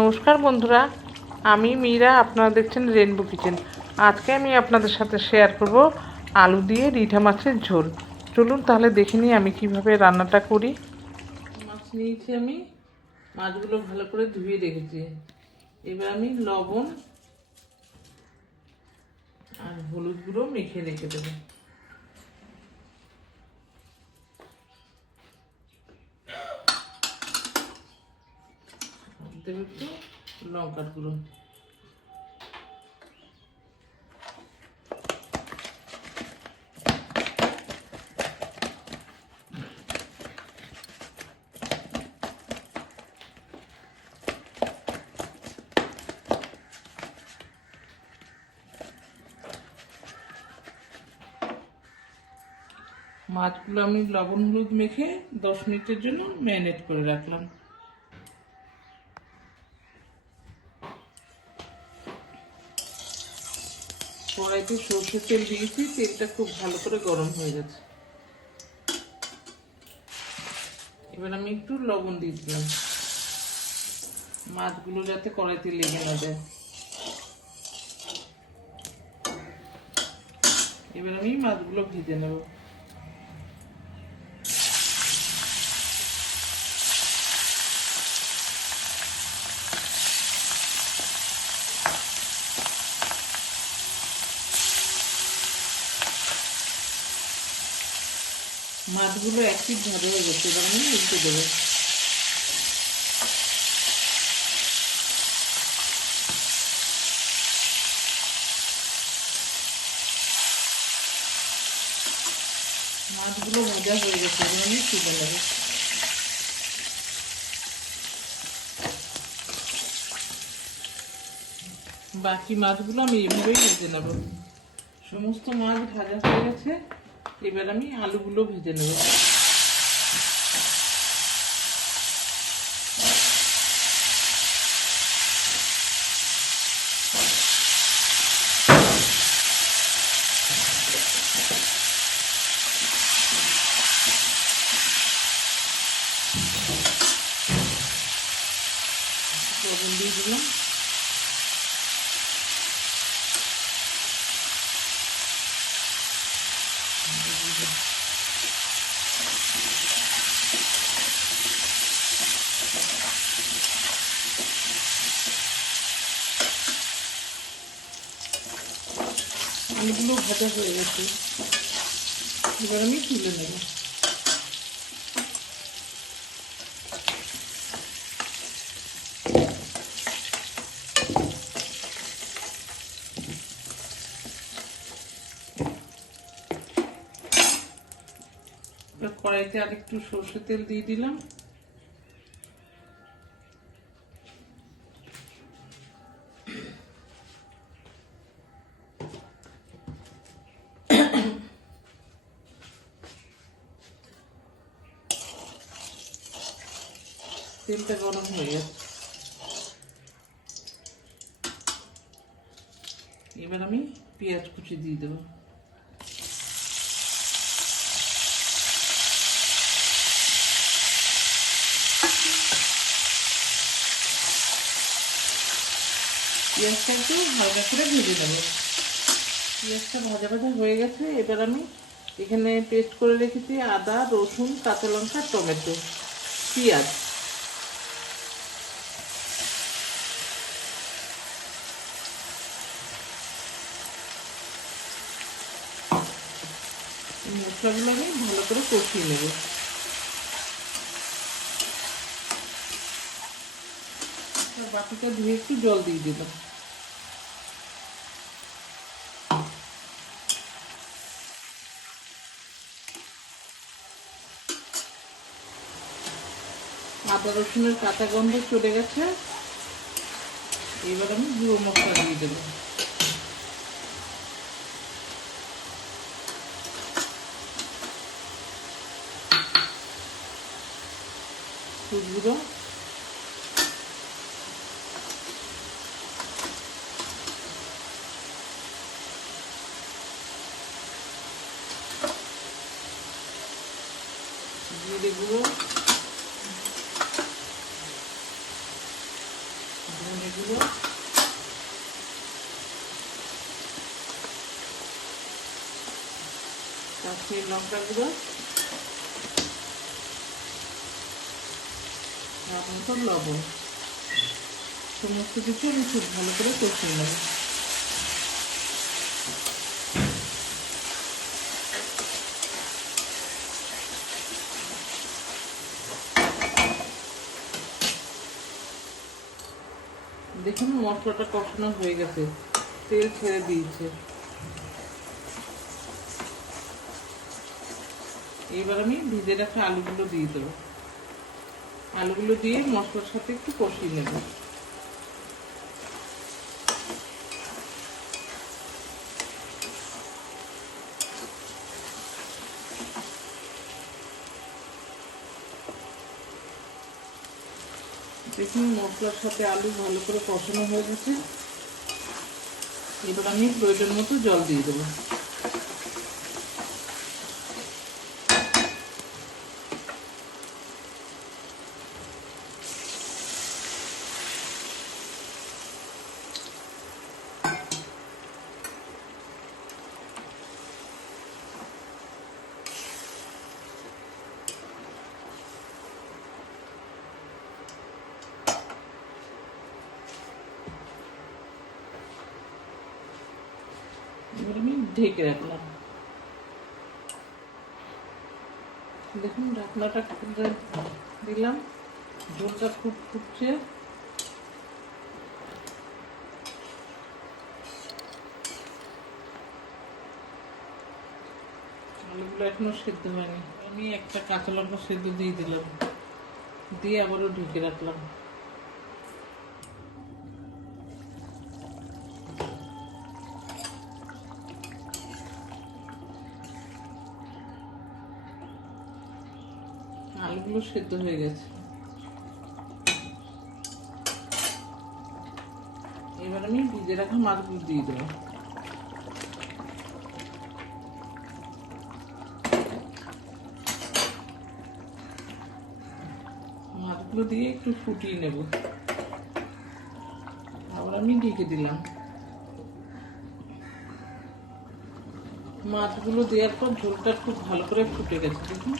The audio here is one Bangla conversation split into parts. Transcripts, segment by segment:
নমস্কার বন্ধুরা, আমি মীরা, আপনারা দেখছেন রেনবো কিচেন আজকে আমি আপনাদের সাথে শেয়ার করব আলু দিয়ে রিঠা মাছের ঝোল। চলুন তাহলে দেখে নিই আমি কীভাবে রান্নাটা করি। মাছ নিয়েছি আমি, মাছগুলো ভালো করে ধুয়ে রেখেছি। এবার আমি লবণ আর হলুদ গুঁড়ো মেখে রেখে দেবো। একটু লঙ্কার গুঁড়ো। মাছগুলো আমি লবণ হলুদ মেখে দশ মিনিটের জন্য ম্যারিনেট করে রাখলাম। কড়াইতে সর্ষে তেল দিয়েছি, তেলটা খুব ভালো করে গরম হয়ে গেছে। এবার আমি একটু লবণ দিয়ে দিলাম। মাছগুলো যাতে কড়াইতে লেগে না যায়। এবার আমি মাছগুলো ভিজে নেব। মাছগুলো এক পিট হয়ে গেছে এবার আমি উল্টে দেবো। মাছগুলো ভাজা হয়ে গেছে এবার আমি তুলে নেব বাকি মাছগুলো আমি এভাবেই ভেজে নেব। সমস্ত মাছ ভাজা হয়ে গেছে। এবার আমি আলুগুলো ভেজে নেব লবণ দিয়ে দিলাম আলুগুলো ভাজা হয়ে গেছে। এবার আমি তুলে নেব। কড়াইতে আর একটু সর্ষে তেল দিয়ে দিলাম। তেলটা গরম হয়ে গেছে এবার আমি পেঁয়াজ কুচি দিয়ে দেবো। পেঁয়াজটা একটু হালকা করে ভেজে নেব। পেঁয়াজটা ভাজা ভাজা হয়ে গেছে, এবার আমি এখানে পেস্ট করে রেখেছি আদা, রসুন, কাঁচা লঙ্কা, টমেটো, পেঁয়াজ। এই মশলাগুলো ভালো করে কষিয়ে নেব। বাটিটা ধুয়ে একটু জল দিয়ে দিলাম। আদা রসুনের কাঁচা গন্ধ চলে গেছে। এবার আমি গুঁড়ো মশলা দিয়ে দেবো। গুঁড়ো। জিরে গুঁড়ো। ধনে গুঁড়ো। কাশ্মীর লঙ্কা গুঁড়ো। আর মতো লবণ। সমস্ত কিছু আমি খুব ভালো করে কষিয়ে নেব। দেখুন, মশলাটা কষানো হয়ে গেছে। তেল ছেড়ে দিয়েছে। এবার আমি ভেজে রাখা আলুগুলো দিয়ে দেবো। আলুগুলো দিয়ে মশলার সাথে একটু কষিয়ে নেব। দেখুন, মশলার সাথে আলু ভালো করে কষানো হয়ে গেছে। এবার আমি প্রয়োজন মতো জল দিয়ে দেবো। ঢেকে রাখলাম। দেখুন, ঢাকনাটা খুলে দিলাম। ঝোলটা খুব ফুটছে। আলুগুলো এখনও সেদ্ধ হয়নি। আমি একটা কাঁচা লঙ্কা সেদ্ধ দিয়ে দিলাম। দিয়ে আবারও ঢেকে রাখলাম। আলুগুলো সেদ্ধ হয়ে গেছে। এবার আমি ভিজে রাখা মাছগুলো দিয়ে দেবো। মাছগুলো দিয়ে একটু ফুটিয়ে নেব। আবার আমি ঢেকে দিলাম। মাছগুলো দেওয়ার পর ঝোলটা খুব ভালো করে ফুটে গেছে, দেখুন।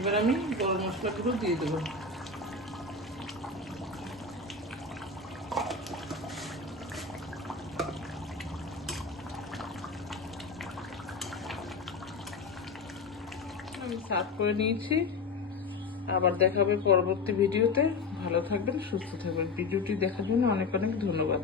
এবার আমি গরম মশলাগুলো দিয়ে দেবো। আমি সার্ভ করে নিয়েছি। আবার দেখাবে পরবর্তী ভিডিওতে। ভালো থাকবেন, সুস্থ থাকবেন। ভিডিওটি দেখার জন্য অনেক অনেক ধন্যবাদ।